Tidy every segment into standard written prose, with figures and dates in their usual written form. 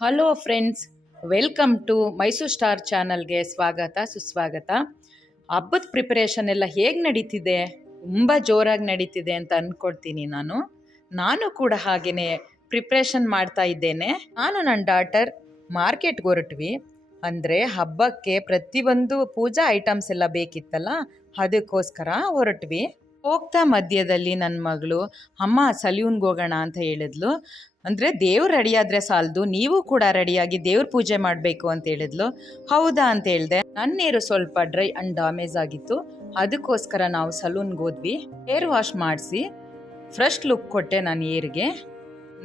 Hello friends, welcome to Mysuru star ಚಾನಲ್ಗೆ ಸ್ವಾಗತ ಸುಸ್ವಾಗತ. ಹಬ್ಬದ ಪ್ರಿಪರೇಷನ್ ಎಲ್ಲ ಹೇಗೆ ನಡೀತಿದೆ? ತುಂಬ ಜೋರಾಗಿ ನಡೀತಿದೆ ಅಂತ ಅಂದ್ಕೊಳ್ತೀನಿ. ನಾನು ಕೂಡ ಹಾಗೆಯೇ ಪ್ರಿಪ್ರೇಷನ್ ಮಾಡ್ತಾ ಇದ್ದೇನೆ. ನಾನು ನನ್ನ ಡಾಟರ್ ಮಾರ್ಕೆಟ್ಗೆ ಹೊರಟ್ವಿ. ಅಂದರೆ ಹಬ್ಬಕ್ಕೆ ಪ್ರತಿಯೊಂದು ಪೂಜಾ ಐಟಮ್ಸ್ ಎಲ್ಲ ಬೇಕಿತ್ತಲ್ಲ, ಅದಕ್ಕೋಸ್ಕರ ಹೊರಟ್ವಿ. ಹೋಗ್ತಾ ಮಧ್ಯದಲ್ಲಿ ನನ್ನ ಮಗಳು ಅಮ್ಮ ಸಲೂನ್ಗೆ ಹೋಗೋಣ ಅಂತ ಹೇಳಿದ್ಲು. ಅಂದರೆ ದೇವ್ರು ರೆಡಿಯಾದರೆ ಸಾಲದು, ನೀವು ಕೂಡ ರೆಡಿಯಾಗಿ ದೇವ್ರ ಪೂಜೆ ಮಾಡಬೇಕು ಅಂತ ಹೇಳಿದ್ಲು. ಹೌದಾ ಅಂತ ಹೇಳಿದೆ. ನನ್ನ ಹೇರು ಸ್ವಲ್ಪ ಡ್ರೈ ಆ್ಯಂಡ್ ಡ್ಯಾಮೇಜ್ ಆಗಿತ್ತು, ಅದಕ್ಕೋಸ್ಕರ ನಾವು ಸಲೂನ್ಗೆ ಹೋದ್ವಿ. ಹೇರ್ ವಾಶ್ ಮಾಡಿಸಿ ಫ್ರೆಶ್ ಲುಕ್ ಕೊಟ್ಟೆ ನಾನು ಹೇರ್ಗೆ.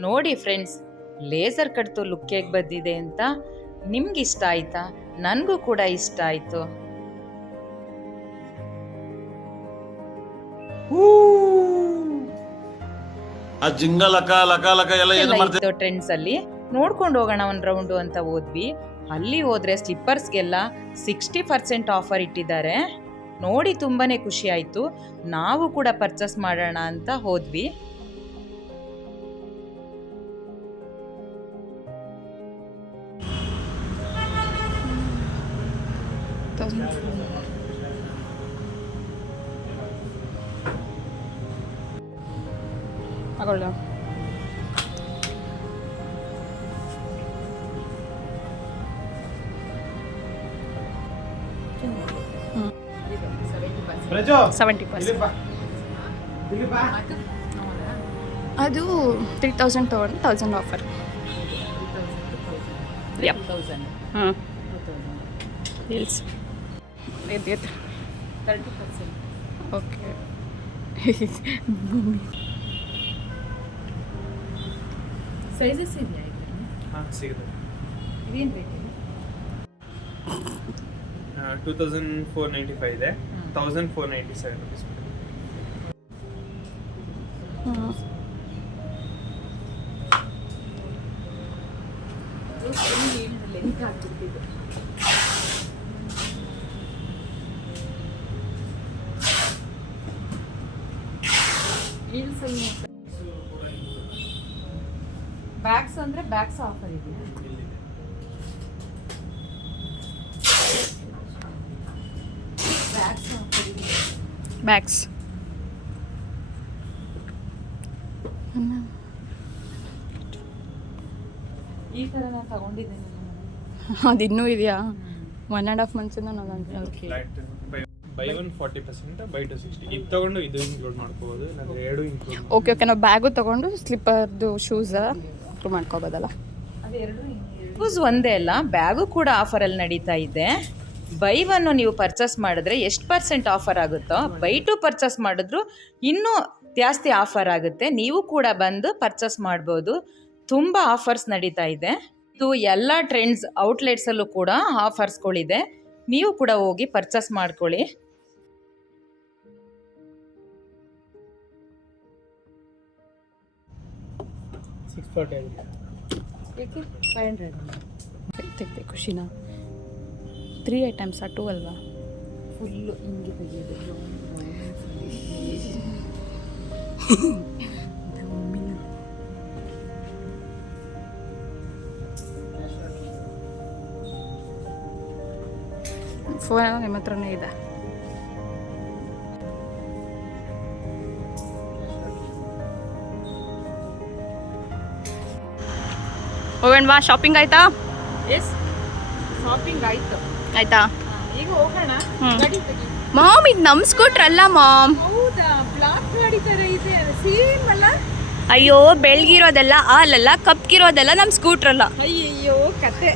ನೋಡಿ ಫ್ರೆಂಡ್ಸ್, ಲೇಸರ್ ಕಟ್ತು ಲುಕ್ ಹೇಗೆ ಬಂದಿದೆ ಅಂತ. ನಿಮ್ಗೆ ಇಷ್ಟ ಆಯ್ತಾ? ನನಗೂ ಕೂಡ ಇಷ್ಟ ಆಯಿತು. ಟ್ರೆಂಡ್ಸ್ ಅಲ್ಲಿ ನೋಡ್ಕೊಂಡು ಹೋಗೋಣ ಒಂದು ರೌಂಡು ಅಂತ ಹೋದ್ವಿ. ಅಲ್ಲಿ ಹೋದ್ರೆ ಸ್ಲಿಪ್ಪರ್ಸ್ಗೆಲ್ಲ 60% ಆಫರ್ ಇಟ್ಟಿದ್ದಾರೆ. ನೋಡಿ ತುಂಬಾನೇ ಖುಷಿ ಆಯ್ತು. ನಾವು ಕೂಡ ಪರ್ಚೇಸ್ ಮಾಡೋಣ ಅಂತ ಹೋದ್ವಿ. ಅದು 3000 ತಗೊಂಡು 1000 ಆಫರ್. ಹೀಲ್ಸ್ ಇದು 30%. ಓಕೆ. ಸೈಜಸ್ ಇದೆಯಾ? ಸಿಗುತ್ತೆ. ಇದೇನು ರೇಟ್ ಇದೆ? 2495 ಇದೆ. 1497 rupees. ಬ್ಯಾಗ್ಸ್ ಅಂದ್ರೆ ಬ್ಯಾಗ್ಸ್ ಆಫರ್ ಇದೆಯಾ? ಬ್ಯಾಗ್ಸ್ ಈ ಥರ ನಾನು ತಗೊಂಡಿದ್ದೇನೆ. ಅದು ಇನ್ನೂ ಇದೆಯಾ? 1.5 months ನಾನು ಬೈ 1 40%, ಬೈ 2 60. ಇದು ತಗೊಂಡು ಇದು ಇನ್ಕ್ಲೂಡ್ ಮಾಡ್ಕೋಬಹುದು, ನಾನು ಎರಡು ಇನ್ಕ್ಲೂಡ್. ಓಕೆ, ನಾವು ಬ್ಯಾಗು ತಗೊಂಡು ಸ್ಲಿಪ್ಪರ್ದು ಶೂಸ್ ಮಾಡ್ಕೋಬೋದಲ್ಲ? ಶೂಸ್ ಒಂದೇ ಅಲ್ಲ, ಬ್ಯಾಗು ಕೂಡ ಆಫರಲ್ಲಿ ನಡೀತಾ ಇದೆ. ಬೈ 1 ನೀವು ಪರ್ಚೇಸ್ ಮಾಡಿದ್ರೆ ಎಷ್ಟು % ಆಫರ್ ಆಗುತ್ತೋ, ಬೈ 2 ಪರ್ಚೇಸ್ ಮಾಡಿದ್ರು ಇನ್ನೂ ಜಾಸ್ತಿ ಆಫರ್ ಆಗುತ್ತೆ. ನೀವು ಕೂಡ ಬಂದು ಪರ್ಚೇಸ್ ಮಾಡ್ಬೋದು. ತುಂಬ ಆಫರ್ಸ್ ನಡೀತಾ ಇದೆ. ಇದು ಎಲ್ಲ ಟ್ರೆಂಡ್ಸ್ ಔಟ್ಲೆಟ್ಸಲ್ಲೂ ಕೂಡ ಆಫರ್ಸ್ಗಳಿದೆ. ನೀವು ಕೂಡ ಹೋಗಿ ಪರ್ಚೇಸ್ ಮಾಡ್ಕೊಳ್ಳಿ. ತೆಗ್ದೆ ಖುಷಿನಾ? 3 ಐಟಮ್ಸ್ 2 ಅಲ್ವಾ? ಫುಲ್ಲು ಹಿಂಗೆ ತೆಗೆಯೋದು. ಫೋನ್ ನಿಮ್ಮ ಹತ್ರನೇ ಇದೆ. ಹೋಗೋಣ ಬಾ. ಶಾಪಿಂಗ್ ಆಯ್ತಾ? ಎಸ್, ಶಾಪಿಂಗ್ ಆಯ್ತು. ಆಯ್ತಾ? ಈಗ ಹೋಗೋಣ. ಮಾಮ್, ಇದು ನಮ್ಮ ಸ್ಕೂಟ್ರ್ ಅಲ್ಲ ಮಾಮ್. ಹೌದಾ? ಬ್ಲಾಕ್ ಗಾಡಿ ತರ ಇದೆ, ಸೇಮ್ ಅಲ್ಲ? ಅಯ್ಯೋ, ಬೆಳ್ಗಿರೋದೆಲ್ಲ ಅಲ್ಲಲ್ಲ, ಕಪ್ಗಿರೋದೆಲ್ಲ ನಮ್ಮ ಸ್ಕೂಟ್ರ್ ಅಲ್ಲ. ಅಯ್ಯಯ್ಯೋ ಕತೆ.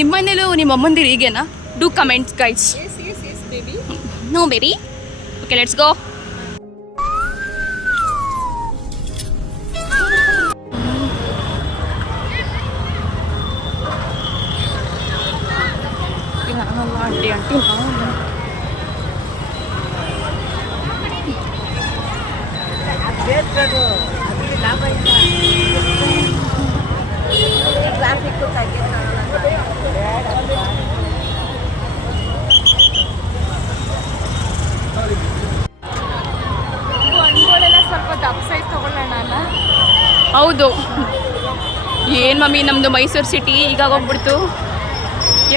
ನಿಮ್ಮನೇಲೂ ನಿಮ್ಮ ಅಮ್ಮಂದಿರು ಹೀಗೇನಾ? Do comments guys. Yes baby. No baby. Okay, let's go. Aunty ಸ್ವಲ್ಪ ದಪ್ಪ ಸೈಜ್ ತಗೊಳ್ಳೋಣ ಅಲ್ಲ? ಹೌದು, ಏನು ಮಮ್ಮಿ ನಮ್ಮದು ಮೈಸೂರು ಸಿಟಿ ಈಗ ಹೋಗ್ಬಿಡ್ತು.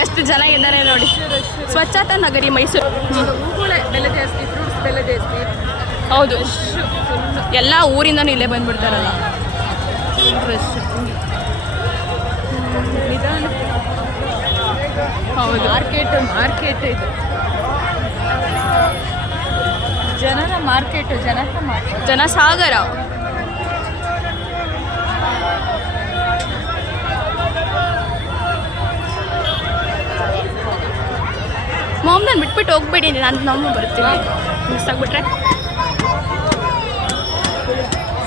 ಎಷ್ಟು ಜನ ಇದ್ದಾರೆ ನೋಡಿ. ಸ್ವಚ್ಛತಾ ನಗರಿ ಮೈಸೂರು. ಹೂಗಳೇ ಬೆಲೆ ಜಾಸ್ತಿ, ಫ್ರೂಟ್ಸ್ ಬೆಲೆ ಜಾಸ್ತಿ. ಹೌದು, ಎಲ್ಲ ಊರಿಂದನೂ ಇಲ್ಲೇ ಬಂದ್ಬಿಡ್ತಾರಲ್ಲ. ಹೌದು, ಮಾರ್ಕೆಟ್ ಇದು ಜನರ ಮಾರ್ಕೆಟ್, ಜನಸಾಗರ. ಮಾಮ್ ನಾನು ಬಿಟ್ಬಿಟ್ಟು ಹೋಗ್ಬೇಡಿ, ನಾವು ಬರ್ತೀವಿ. ಮಿಸ್ ಆಗ್ಬಿಟ್ರೆ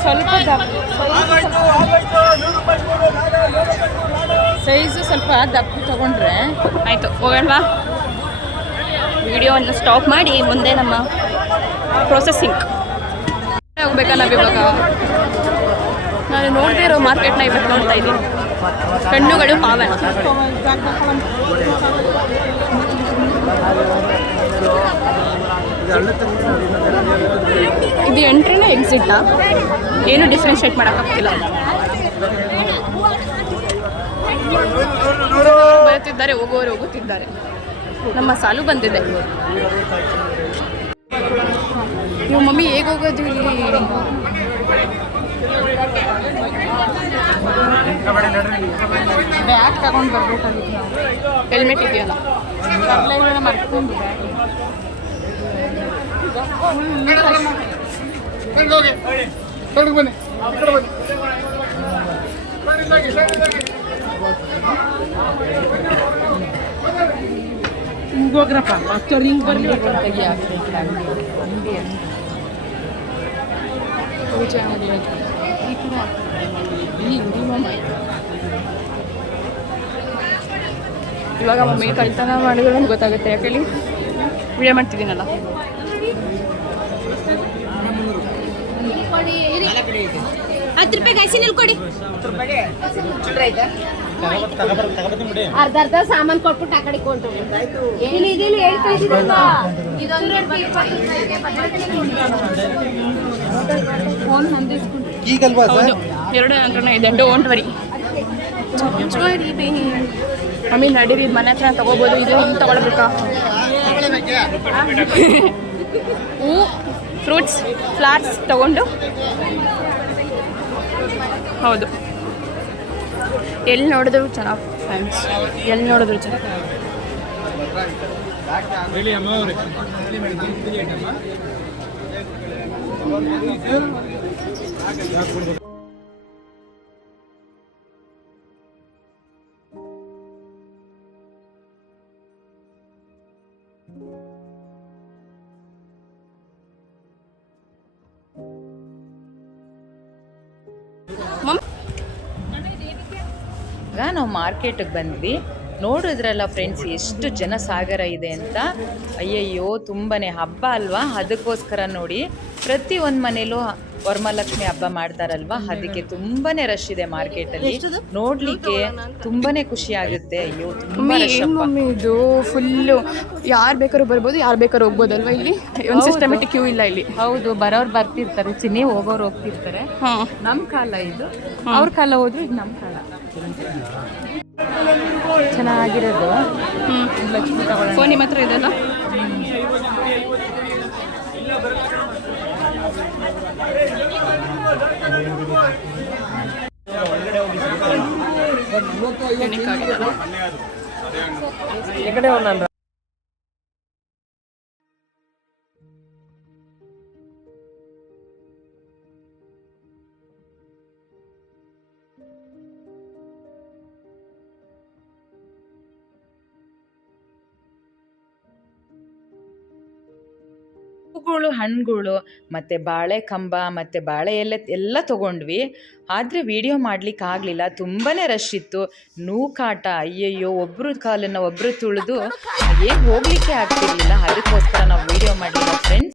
ಸ್ವಲ್ಪ ಸೈಜು ಸ್ವಲ್ಪ ದಪ್ಪ ತಗೊಂಡ್ರೆ ಆಯಿತು. ಹೋಗೋಣವಾ? ವಿಡಿಯೋವನ್ನು ಸ್ಟಾಪ್ ಮಾಡಿ ಮುಂದೆ ನಮ್ಮ ಪ್ರೊಸೆಸಿಂಗ್ ಹೋಗ್ಬೇಕಾ ನಾವು ಇವಾಗ? ನಾನು ನೋಡದೇ ಇರೋ ಮಾರ್ಕೆಟ್ನ ಇವತ್ತು ನೋಡ್ತಾ ಇದ್ದೀನಿ. ಕಣ್ಣುಗಳು ಪಾವನ. ಇದು ಎಂಟ್ರಿನ ಎಕ್ಸಿಟ್ನಾ? ಏನು ಡಿಫ್ರೆನ್ಶಿಯೇಟ್ ಮಾಡೋಕ್ಕಾಗ್ತಿಲ್ಲ. ಬರುತ್ತಿದ್ದಾರೆ, ಹೋಗೋರು ಹೋಗುತ್ತಿದ್ದಾರೆ. ನಮ್ಮ ಸಾಲು ಬಂದಿದೆ. ನೀವು ಮಮ್ಮಿ ಹೇಗೆ ಹೋಗೋದು ಇಲ್ಲಿ? ಬ್ಯಾಗ್ ತಗೊಂಡು ಬರ್ಬೇಕಾಗಿತ್ತು. ಹೆಲ್ಮೆಟ್ ಇದೆಯಲ್ಲ, ಮರ್ಕೊಂಡು ಹೋಗ್ರಪ್ಪ. ಹಿಂಗೆ ಬರಲಿ ಪೂಜೆ ಮಾಡಬೇಕು. ಈ ಕಡೆ ಇವಾಗ ಮಮ್ಮಿ ಕಳ್ತನ ಮಾಡಿದ್ರು ಅಂತ ಗೊತ್ತಾಗುತ್ತೆ. ಯಾಕೇಳಿ ವಿಡಿಯೋ ಮಾಡ್ತಿದ್ದೀನಲ್ಲ. ₹10 ನಿಲ್ಕೊಡಿ. ಅರ್ಧ ಸಾಮಾನು ಕೊಟ್ಬಿಟ್ಟು ಆ ಕಡೆ ಕೊಂಡು ಹೌದು, 2 ನಂತರನೇ ಇದೆ. Don't worry. ಮಮ್ಮಿ ನಡೀರಿ, ಇದು ಮನೆ ಹತ್ರ ತಗೋಬೋದು. ಇದು ಹಿಂಗೆ ತಗೊಳ್ಬೇಕಾ? ಹೂ, ಫ್ರೂಟ್ಸ್, ಫ್ಲವರ್ಸ್ ತಗೊಂಡು. ಹೌದು, ಎಲ್ಲಿ ನೋಡಿದ್ರು ಚೆನ್ನಾಗಿ ಫ್ರೆಂಡ್ಸ್, ಎಲ್ಲಿ ನೋಡಿದ್ರು ಚೆನ್ನಾಗಿ. ಈಗ ನಾವು ಮಾರ್ಕೆಟಿಗೆ ಬಂದ್ವಿ. ನೋಡಿದ್ರಲ್ಲ ಫ್ರೆಂಡ್ಸ್, ಎಷ್ಟು ಜನಸಾಗರ ಇದೆ ಅಂತ. ಅಯ್ಯಯ್ಯೋ, ತುಂಬಾ ಹಬ್ಬ ಅಲ್ವಾ, ಅದಕ್ಕೋಸ್ಕರ ನೋಡಿ ಪ್ರತಿ ಒಂದು ಮನೇಲೂ ವರಮಹಾಲಕ್ಷ್ಮಿ ಹಬ್ಬ ಮಾಡ್ತಾರಲ್ವಾ, ಅದಕ್ಕೆ ತುಂಬಾ ರಶ್ ಇದೆ ಮಾರ್ಕೆಟಲ್ಲಿ. ನೋಡ್ಲಿಕ್ಕೆ ತುಂಬಾ ಖುಷಿ ಆಗುತ್ತೆ. ಅಯ್ಯೋ, ತುಂಬಾ ರಶ್. ಮಮ್ಮಿ ಇದು ಫುಲ್ಲು ಯಾರು ಬೇಕಾದ್ರೂ ಬರ್ಬೋದು, ಯಾರು ಬೇಕಾದ್ರೂ ಹೋಗ್ಬೋದಲ್ವಾ? ಇಲ್ಲಿ ಒಂದು ಸಿಸ್ಟಮೆಟಿಕ್ ಕ್ಯೂ ಇಲ್ಲ ಇಲ್ಲಿ. ಹೌದು, ಬರೋರು ಬರ್ತಿರ್ತಾರೆ, ಚಿನ್ನಿ ಹೋಗೋರು ಹೋಗ್ತಿರ್ತಾರೆ. ಹಾಂ, ನಮ್ಮ ಕಾಲ ಇದು. ಅವ್ರ ಕಾಲ ಹೋದ್ರು ಇದು ನಮ್ಮ ಕಾಲ. ಚೆನ್ನಾಗಿರೋದು. ಲಕ್ಷ್ಮಿ ತಗೊಳ್ಳೋಣ. ಫೋನ್ ನಿಮ್ಮ ಹತ್ರ ಇದೆಲ್ಲ? ಹೂಗಳು, ಹಣ್ಣುಗಳು, ಮತ್ತು ಬಾಳೆ ಕಂಬ ಮತ್ತು ಬಾಳೆ ಎಲೆ ಎಲ್ಲ ತೊಗೊಂಡ್ವಿ. ಆದರೆ ವಿಡಿಯೋ ಮಾಡಲಿಕ್ಕೆ ಆಗಲಿಲ್ಲ, ತುಂಬಾ ರಶ್ ಇತ್ತು. ನೂಕಾಟ, ಅಯ್ಯಯ್ಯೋ, ಒಬ್ಬರು ಕಾಲನ್ನು ಒಬ್ಬರು ತುಳಿದು ಏನು ಹೋಗಲಿಕ್ಕೆ ಆಗ್ತಿರ್ಲಿಲ್ಲ. ಅದಕ್ಕೋಸ್ಕರ ನಾವು ವಿಡಿಯೋ ಮಾಡಲಿಲ್ಲ ಫ್ರೆಂಡ್ಸ್.